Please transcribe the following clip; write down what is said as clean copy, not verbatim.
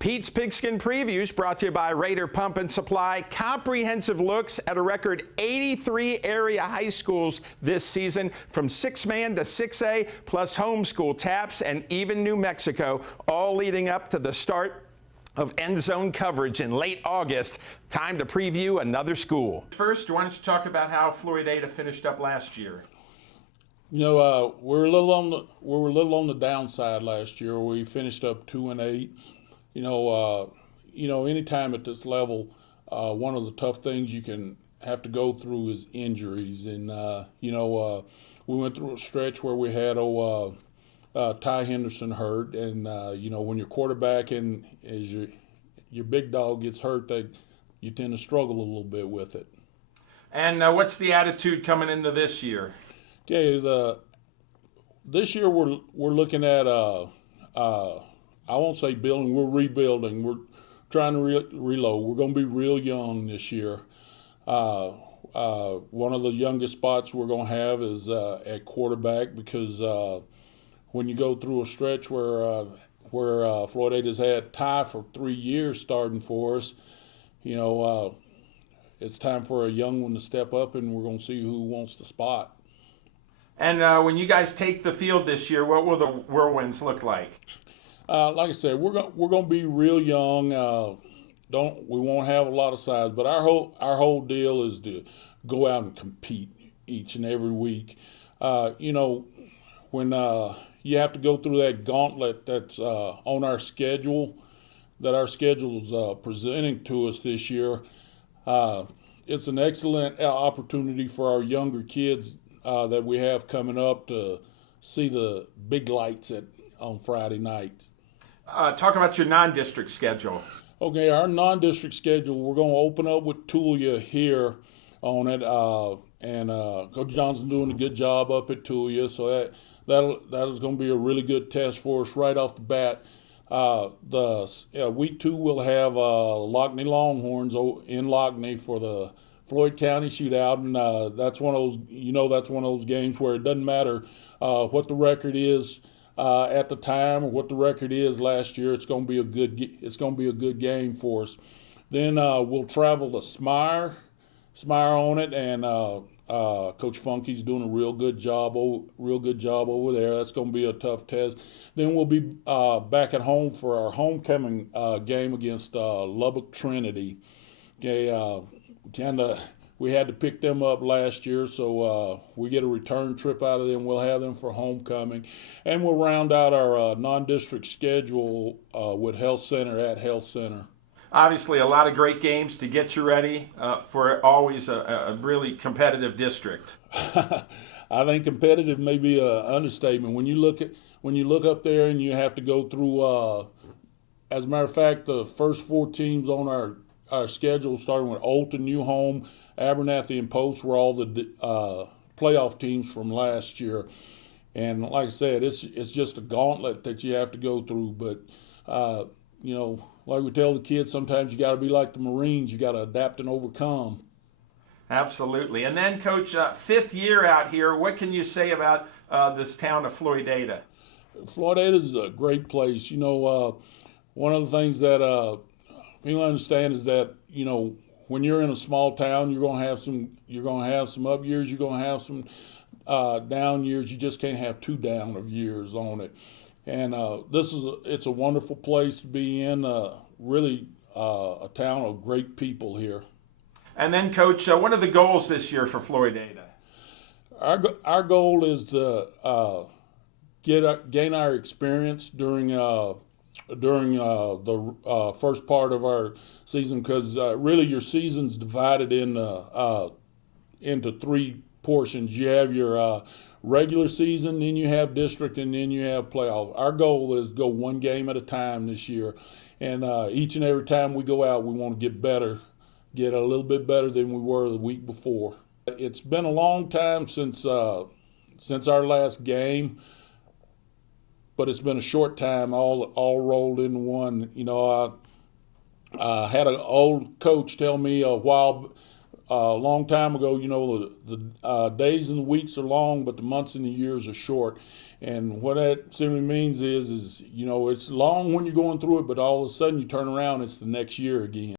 Pete's Pigskin Previews brought to you by Raider Pump and Supply. Comprehensive looks at a record 83 area high schools this season, from 6-man to 6A, plus homeschool taps and even New Mexico, all leading up to the start of end zone coverage in late August. Time to preview another school. First, why don't you talk about how Floydada finished up last year? You know, we were a little on the downside last year. We finished up 2-8. You know, anytime at this level, one of the tough things you can have to go through is injuries. And we went through a stretch where we had Ty Henderson hurt, and when your quarterback and as your big dog gets hurt, you tend to struggle a little bit with it. And what's the attitude coming into this year? Okay, this year we're looking at I won't say building, we're rebuilding. We're trying to reload. We're going to be real young this year. One of the youngest spots we're going to have is at quarterback, because when you go through a stretch where Floydada's had Ty for 3 years starting for us, it's time for a young one to step up, and we're going to see who wants the spot. And when you guys take the field this year, what will the Whirlwinds look like? Like I said, we're going to be real young. We won't have a lot of size, but our whole deal is to go out and compete each and every week. When you have to go through that gauntlet that's on our schedule, that our schedule is presenting to us this year, it's an excellent opportunity for our younger kids that we have coming up to see the big lights on Friday nights. Talk about your non-district schedule. Okay, our non-district schedule, we're going to open up with Tulia here on it, and Coach Johnson's doing a good job up at Tulia, so that is going to be a really good test for us right off the bat. Week 2 we'll have Lockney Longhorns in Lockney for the Floyd County Shootout, and that's one of those games where it doesn't matter what the record is at the time or what the record is last year. It's going to be a good game for us. Then we'll travel to Smyre on it, and Coach Funky's doing a real good job over there. That's going to be a tough test. Then we'll be back at home for our homecoming game against Lubbock Trinity. Okay, we had to pick them up last year, so we get a return trip out of them. We'll have them for homecoming, and we'll round out our non-district schedule with Health Center at Health Center. Obviously, a lot of great games to get you ready for always a really competitive district. I think competitive may be an understatement. When you look up there and you have to go through, as a matter of fact, the first 4 teams on our schedule, starting with Olton, New Home, Abernathy, and Post, were all the playoff teams from last year. And like I said, it's just a gauntlet that you have to go through. But like we tell the kids, sometimes you got to be like the Marines. You got to adapt and overcome. Absolutely. And then, Coach, 5th year out here, what can you say about this town of Floydada? Floydada is a great place. One of the things that people understand is that when you're in a small town, you're going to have some up years, you're going to have some down years. You just can't have 2 down of years on it. And it's a wonderful place to be in. Really, a town of great people here. And then, Coach, what are the goals this year for Floydada? Our goal is to gain our experience during the first part of our season, because really your season's divided into 3 portions. You have your regular season, then you have district, and then you have playoff. Our goal is to go 1 game at a time this year, and each and every time we go out, we want to get better, get a little bit better than we were the week before. It's been a long time since our last game, but it's been a short time, all rolled into one. I had an old coach tell me a while a long time ago, you know, the days and the weeks are long, but the months and the years are short. And what that simply means is, you know, it's long when you're going through it, but all of a sudden you turn around, it's the next year again.